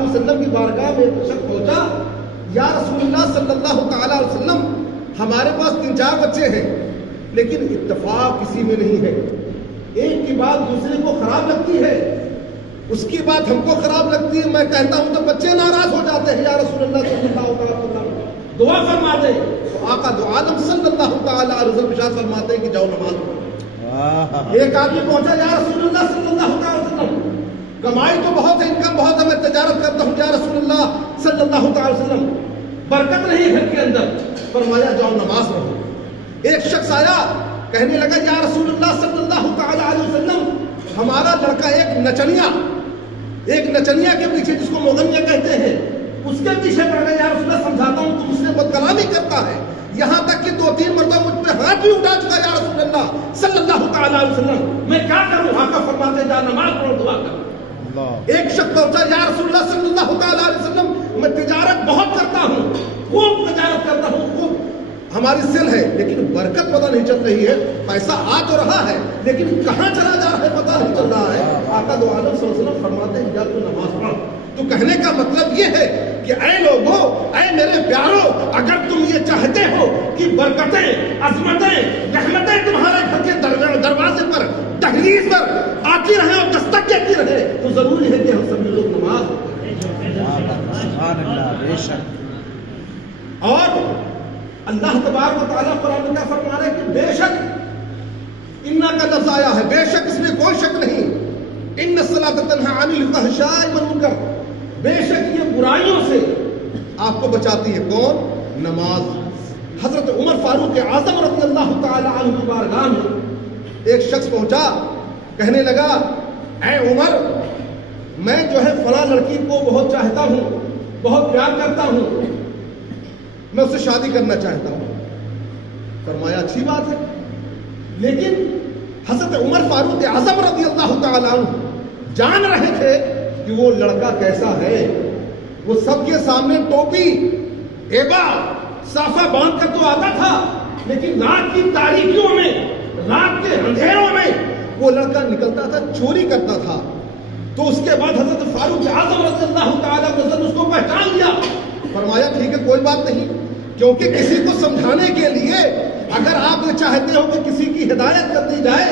علیہ وسلم کی بارگاہ میں ایک شخص پہنچا، یا رسول اللہ صلی اللہ تعالیٰ علیہ وسلم ہمارے پاس 3-4 بچے ہیں لیکن اتفاق کسی میں نہیں ہے، ایک کی بات دوسرے کو خراب لگتی ہے، اس کی بات ہم کو خراب لگتی ہے، میں کہتا ہوں تو بچے ناراض ہو جاتے ہیں، یا رسول اللہ صلی اللہ تعالیٰ علیہ وسلم دعا فرما دیں، تو آقا دو عالم صلی اللہ تعالیٰ علیہ وسلم ارشاد فرماتے ہیں کہ جاؤ نماز پڑھو۔ ایک آدمی پہنچا، یا رسول اللہ صلی اللہ تعالیٰ علیہ وسلم کمائی تو بہت ہے، انکم بہت ہے، میں تجارت کرتا ہوں، یا رسول اللہ صلی اللہ تعالیٰ علیہ وسلم برکت نہیں گھر کے اندر، فرمایا جاؤ نماز پڑھو۔ ایک شخص آیا کہنے لگا، یا رسول اللہ صلی اللہ تعالیٰ علیہ وسلم ہمارا لڑکا ایک نچنیا کے پیچھے، جس کو مغنیہ کہتے ہیں، اس کے پیچھے پڑ گیا، یا رسول اللہ سمجھاتا ہوں تو اس نے بد کلامی کرتا ہے، یہاں تک کہ 2-3 مرتبہ مجھ پہ ہاتھ بھی اٹھا چکا، یا رسول اللہ صلی اللہ تعالیٰ علیہ وسلم میں کیا کروں؟ آقا فرماتے جا نماز پڑھو، دعا کرو۔ ایک شخص پہنچا، یا رسول اللہ صلی اللہ تعالیٰ علیہ وسلم میں تجارت بہت کرتا ہوں، خوب تجارت کرتا ہوں، خوب ہماری سیل ہے، لیکن برکت پتہ نہیں چل رہی ہے، پیسہ آ تو رہا ہے لیکن کہاں چلا جا رہا ہے پتہ نہیں چل رہا ہے۔ آقا دو عالم صلی اللہ علیہ وسلم فرماتے ہیں جا تو نماز پڑھ۔ تو کہنے کا مطلب یہ ہے کہ اے لوگوں، اے میرے پیاروں، اگر تم یہ چاہتے ہو کہ برکتیں، عظمتیں، رحمتیں تمہارے گھر کے دروازے پر، دہلیز پر آتی رہیں اور دستک دیتی رہے، تو ضروری ہے کہ ہم سبھی لوگ نماز پڑھیں۔ اور اللہ تبارک و تعالیٰ قرآن میں کیا فرما رہے ہیں کہ بے شک انا کا لفظ آیا ہے، بے شک اس میں کوئی شک نہیں، ان الصلاۃ تنہی عن الفحشاء والمنکر، بے شک یہ برائیوں سے آپ کو بچاتی ہے، کون؟ نماز۔ حضرت عمر فاروق اعظم رضی اللہ تعالی عنہ کی بارگاہ میں ایک شخص پہنچا، کہنے لگا، اے عمر، میں جو ہے فلاں لڑکی کو بہت چاہتا ہوں، بہت پیار کرتا ہوں، میں اس سے شادی کرنا چاہتا ہوں۔ فرمایا اچھی بات ہے، لیکن حضرت عمر فاروق اعظم رضی اللہ تعالیٰ عنہ جان رہے تھے کہ وہ لڑکا کیسا ہے، وہ سب کے سامنے ٹوپی، ایبا، صافہ باندھ کر تو آتا تھا، لیکن رات کی تاریکیوں میں، رات کے اندھیروں میں وہ لڑکا نکلتا تھا، چوری کرتا تھا۔ تو اس کے بعد حضرت فاروق اعظم رضی اللہ تعالیٰ عنہ اس کو پہچان لیا، فرمایا ٹھیک ہے کوئی بات نہیں، کیونکہ کسی کو سمجھانے کے لیے اگر آپ یہ چاہتے ہو کہ کسی کی ہدایت کر دی جائے،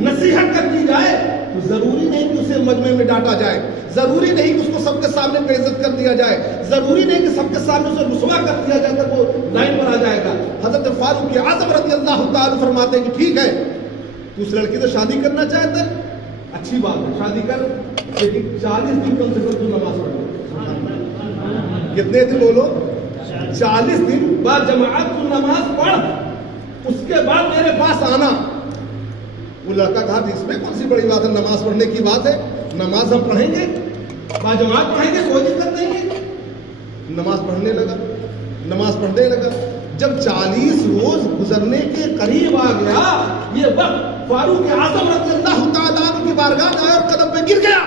نصیحت کر دی جائے، تو ضروری نہیں کہ اسے مجمع میں ڈانٹا جائے، ضروری نہیں کہ اس کو سب کے سامنے بے عزت کر دیا جائے، ضروری نہیں کہ سب کے سامنے اسے رسوا کر دیا جائے تو وہ لائن پر آ جائے گا۔ حضرت فاروق اعظم رضی اللہ تعالیٰ فرماتے ہیں کہ ٹھیک ہے، تو اس لڑکی سے شادی کرنا چاہتا ہے، اچھی بات ہے، شادی کر، لیکن 40 دن کم سے کم تو نماز پڑھو۔ کتنے دن بولو؟ 40 دن بعد جماعت تو نماز پڑھ، اس کے بعد میرے پاس آنا۔ وہ لڑکا کہا اس میں کون سی بڑی بات ہے، نماز پڑھنے کی بات ہے، نماز ہم پڑھیں گے، با جماعت پڑھیں گے، کوئی دقت نہیں ہے۔ نماز پڑھنے لگا، نماز پڑھنے لگا، جب 40 روز گزرنے کے قریب آ گیا، یہ وقت فاروق اعظم رضی اللہ تعالیٰ عنہ کی بارگاہ میں آیا اور قدم پہ گر گیا،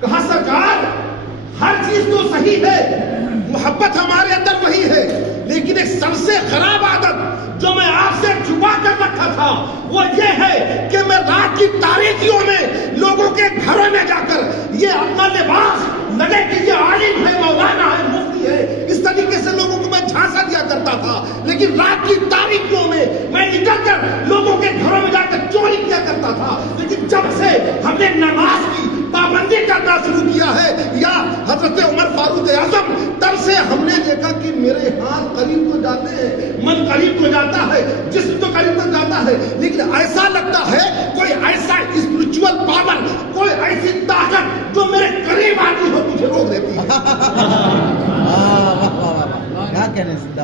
کہا سرکار ہر چیز تو صحیح ہے، محبت ہمارے اندر وہی ہے، لیکن ایک سب سے خراب عادت جو میں آپ سے چھپا کر رکھا تھا وہ یہ ہے کہ میں رات کی تاریکیوں میں لوگوں کے گھروں میں جا کر یہ اپنا لباس لگے کہ یہ عالم ہے، مولانا ہے، مفتی ہے، اس طریقے سے لوگوں کو میں جھانسا دیا کرتا تھا، لیکن رات کی تاریکیوں میں میں نکل کر لوگوں کے گھروں میں جا کر چوری کیا کرتا تھا، لیکن جب سے ہم نے نماز کی پابندی کرنا شروع کیا ہے، یا حضرت عمر فاروق اعظم، تب سے ہم نے دیکھا کہ میرے ہاتھ قریب تو جاتے ہیں، من قریب تو جاتا ہے، جسم تو قریب تو جاتا ہے، لیکن ایسا لگتا ہے کوئی ایسا اسپرچول پاور، کوئی ایسی طاقت جو میرے قریب آتی ہو مجھے روک دیتی ہے۔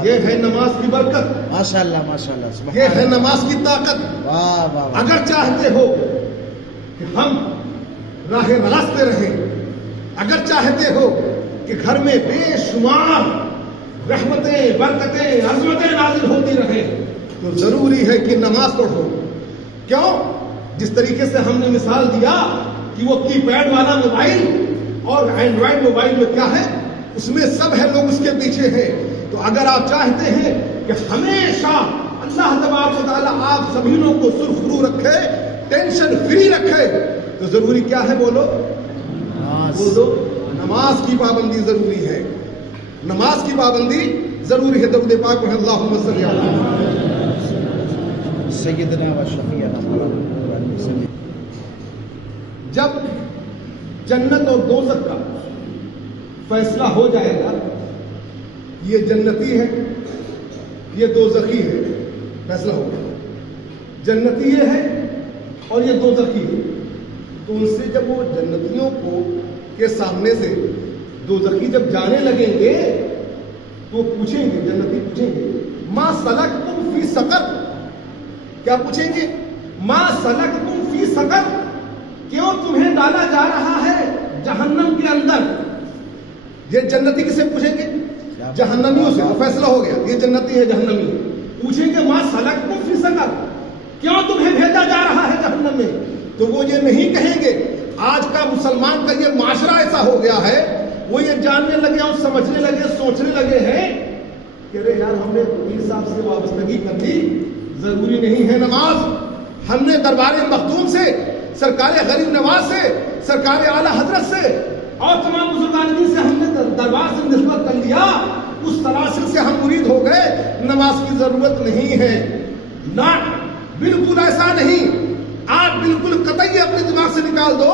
یہ ہے نماز کی برکت، ماشاءاللہ ماشاءاللہ، یہ ہے نماز کی طاقت۔ اگر چاہتے ہو کہ ہم راہ راست پہ رہیں، اگر چاہتے ہو کہ گھر میں بے شمار رحمتیں، برکتیں، عظمتیں نازل ہوتی رہیں، تو ضروری ہے کہ نماز پڑھو۔ کیوں؟ جس طریقے سے ہم نے مثال دیا کہ وہ کی پیڈ والا موبائل اور اینڈرائڈ موبائل میں کیا ہے، اس میں سب ہے، لوگ اس کے پیچھے ہیں۔ تو اگر آپ چاہتے ہیں کہ ہمیشہ اللہ تبارک و تعالیٰ آپ سبھی لوگوں کو سرخرو رکھے، ٹینشن فری رکھے، تو ضروری کیا ہے؟ بولو، نماز کی پابندی ضروری ہے، نماز کی پابندی ضروری ہے۔ درود پاک پڑھیں، اللہم صلی علی سیدنا و شفیعنا محمد۔ جب جنت اور دوزخ کا فیصلہ ہو جائے گا، یہ جنتی ہے یہ دوزخی ہے، فیصلہ ہو گیا، جنتی یہ ہے اور یہ دوزخی ہے، تو ان سے جب وہ جنتیوں کو کے سامنے سے دوزخی جب جانے لگیں گے تو پوچھیں گے، جنتی پوچھیں گے ما سلکتم فی سقر، کیا پوچھیں گے؟ ما سلکتم فی سقر، کیوں تمہیں ڈالا جا رہا ہے جہنم کے اندر؟ یہ جنتی کسے پوچھیں گے؟ جہنمیوں سے۔ فیصلہ ہو گیا، یہ جنتی ہے جہنمی، پوچھیں گے ما سلکتم فی سقر، کیوں تمہیں بھیجا جا رہا ہے جہنم میں؟ تو وہ یہ نہیں کہیں گے۔ آج کا مسلمان کا یہ معاشرہ ایسا ہو گیا ہے، وہ یہ جاننے لگے اور سمجھنے لگے، سوچنے لگے ہیں کہ ارے یار ہم نے پیر صاحب سے وابستگی کر لی، ضروری نہیں ہے نماز، ہم نے دربار مختوم سے، سرکار غریب نواز سے، سرکار اعلیٰ حضرت سے اور تمام بزرگان دین سے ہم نے دربار سے نسبت کر لیا، اس سلاسل سے ہم مرید ہو گئے، نماز کی ضرورت نہیں ہے۔ نہ، بالکل ایسا نہیں۔ آپ بالکل قطعی اپنے دماغ سے نکال دو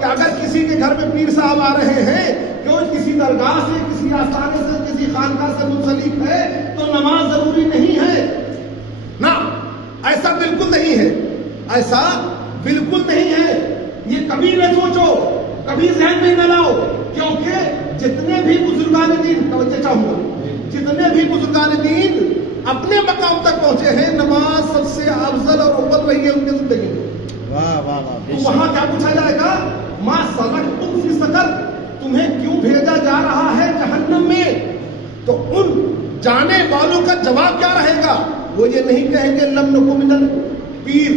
کہ اگر کسی کے گھر میں پیر صاحب آ رہے ہیں، کیوں کسی درگاہ سے، کسی آستانے سے، کسی خانقاہ سے منسلک ہے تو نماز ضروری نہیں ہے۔ نہ، ایسا بالکل نہیں ہے، ایسا بالکل نہیں ہے۔ یہ کبھی نہ سوچو، کبھی ذہن میں نہ لاؤ، کیونکہ جتنے بھی بزرگان دین، توجہ چاہوں گا، جتنے بھی بزرگان دین اپنے مقام تک پہنچے ہیں، نماز سب سے افضل اور اول رہی ہے ان کی زندگی میں۔ واہ واہ واہ، تو وہاں کیا پوچھا جائے گا؟ ما سلکتم فی سقر، تمہیں کیوں بھیجا جا رہا ہے جہنم میں؟ تو ان جانے والوں کا جواب کیا رہے گا؟ وہ یہ نہیں کہیں گے لم نکو من الپیر،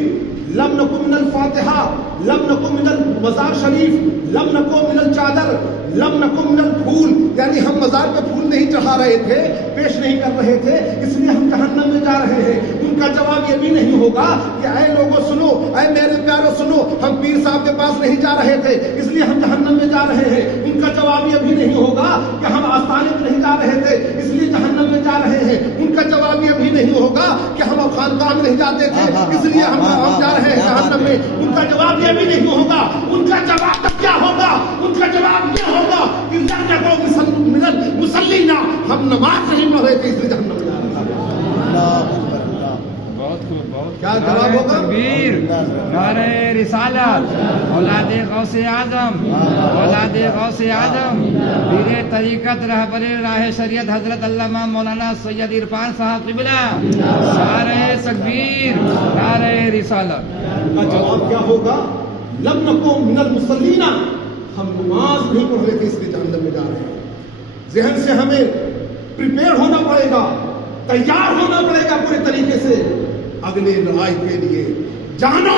لم نکو من الفاتحہ، لم نکو من المزار شریف، لم نکو من الچادر، لم نکو من الپھول، یعنی ہم مزار پہ پھول نہیں چڑھا رہے تھے، پیش نہیں کر رہے تھے، اس لیے ہم جہنم میں جا رہے ہیں۔ ان کا جواب یہ بھی نہیں ہوگا کہ اے لوگوں سنو، اے میرے پیاروں سنو، ہم پیر صاحب کے پاس نہیں جا رہے تھے اس لیے ہم جہنم میں جا رہے ہیں۔ ان کا جواب یہ بھی نہیں ہوگا کہ ہم آستانے میں نہیں جا رہے تھے اس لیے جہنم میں جا رہے ہیں۔ ان کا جواب یہ بھی نہیں ہوگا کہ ہم خانقاہ میں نہیں جاتے تھے اس لیے ہم جا رہے ہیں جہنم میں۔ ان کا جواب یہ بھی نہیں ہوگا۔ ان کا جواب تب کیا ہوگا؟ ان کا جواب یہ ہوگا کہ مسلینا، ہم نماز نہیں پڑھ رہے تھے اس لیے جہنم میں جا رہے ہیں۔ کیا جواب ہوگا؟ تکبیر، نعرہ رسالت، اولاد غوث اعظم، اولاد غوث اعظم، پیر طریقت، رہبر راہ شریعت حضرت علامہ مولانا سید عرفان صاحب قبلہ، نعرہ تکبیر، نعرہ رسالت۔ کا جواب کیا ہوگا؟ لم نکو من المصلین، ہم نماز نہیں پڑھ رہے تھے اس لیے جہنم میں جا رہے ہیں۔ ذہن سے ہمیں پریپیئر ہونا پڑے گا، تیار ہونا پڑے گا پورے طریقے سے اگلے لڑائی کے لیے۔ جانو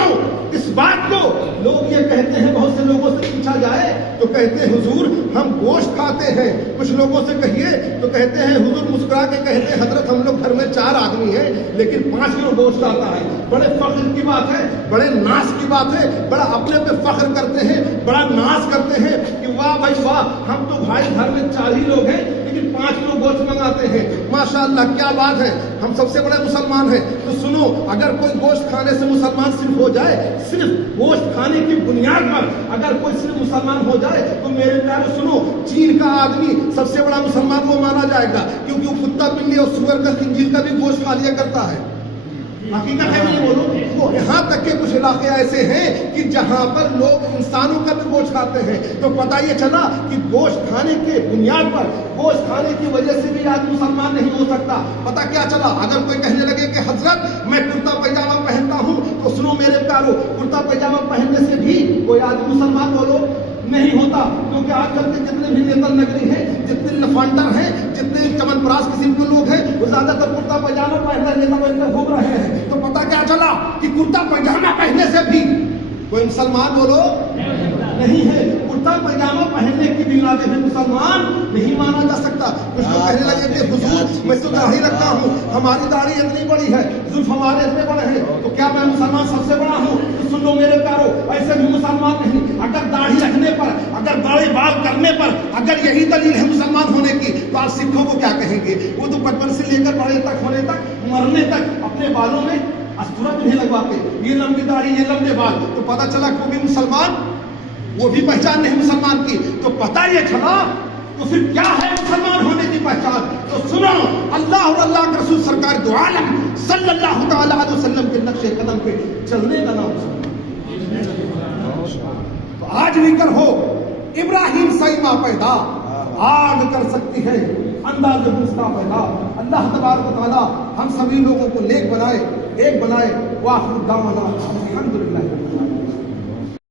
اس بات کو، لوگ یہ کہتے ہیں، بہت سے لوگوں سے پوچھا جائے تو کہتے ہیں حضور ہم گوشت کھاتے ہیں، کچھ لوگوں سے کہیے تو کہتے ہیں حضور مسکرا کے کہتے ہیں حضرت ہم لوگ گھر میں 4 آدمی ہیں لیکن 5 کلو گوشت آتا ہے۔ بڑے فخر کی بات ہے، بڑے ناز کی بات ہے، بڑا اپنے پہ فخر کرتے ہیں، بڑا ناز کرتے ہیں کہ واہ بھائی واہ، ہم تو بھائی گھر میں 4 ہی لوگ ہیں لیکن 5 کلو گوشت منگاتے ہیں، ماشاءاللہ کیا بات ہے، ہم سب سے بڑے مسلمان ہیں۔ تو سنو، اگر کوئی گوشت کھانے سے مسلمان صرف ہو جائے، صرف گوشت کھانے کی بنیاد پر اگر کوئی صرف مسلمان ہو جائے تو میرے پیاروں سنو، چین کا آدمی سب سے بڑا مسلمان وہ مانا جائے گا کیونکہ وہ کتا بلی اور سور کا خنزیر کا بھی گوشت کھا لیا کرتا ہے۔ حقیقت ہے نہیں بولو، وہ یہاں تک کہ کچھ علاقے ایسے ہیں کہ جہاں پر لوگ انسانوں کا بھی گوشت کھاتے ہیں۔ تو پتہ یہ چلا کہ گوشت کھانے کے بنیاد پر، گوشت کھانے کی وجہ سے بھی آج مسلمان نہیں ہو سکتا۔ پتہ کیا چلا؟ اگر کوئی کہنے لگے کہ حضرت میں کرتا پائجامہ پہنتا ہوں تو سنو میرے پیارو، کرتا پائجامہ پہننے سے بھی کوئی آدمی مسلمان بولو نہیں ہوتا، کیونکہ آج کل کے جتنے بھی نیتر نگری ہیں، جتنے لفانڈر ہیں، جتنے چمن پراس قسم کے لوگ ہیں، وہ زیادہ تر کرتا پائجامہ پہن کر گھوم رہے ہیں۔ تو پتہ کیا چلا کہ کرتا پائجامہ پہننے سے بھی کوئی مسلمان بولو نہیں ہے۔ کرتا کرتا پائجامہ پہننے کی بنیاد میں مسلمان نہیں مانا جا سکتا. کچھ لوگ کہنے لگے کہ حضور میں تو داڑھی رکھتا ہوں, ہماری داڑھی اتنی بڑی ہے, زلف ہمارے اتنے بڑے ہیں, تو کیا میں مسلمان سب سے بڑا ہوں؟ تو سن لو میرے پیارو, ایسے بھی مسلمان نہیں. اگر داڑھی رکھنے پر, اگر بڑے بال کرنے پر اگر یہی دلیل ہے مسلمان ہونے کی, تو آپ سکھوں کو کیا کہیں گے؟ وہ تو بچپن سے لے کر بڑے تک ہونے تک, مرنے تک اپنے بالوں میں استورت نہیں لگواتے, یہ لمبی داڑھی یہ لمبے بال. تو پتہ چلا کہ وہ بھی مسلمان, وہ بھی پہچان نہیں مسلمان کی. تو پتہ یہ چلا تو پھر کیا ہے مسلمان ہونے کی پہچان؟ تو سنو, اللہ اور اللہ کے رسول سرکار دو عالم صلی اللہ تعالی علیہ وسلم کے نقش قدم پہ چلنے کا نام مسلمان. تو آج بھی کر ہو ابراہیم سیما پیدا, آگ کر سکتی ہے انداز گستا پیدا. اللہ تبارک و تعالی ہم سبھی لوگوں کو نیک بنائے, ایک بنائے. وآخر دعوانا الحمدللہ.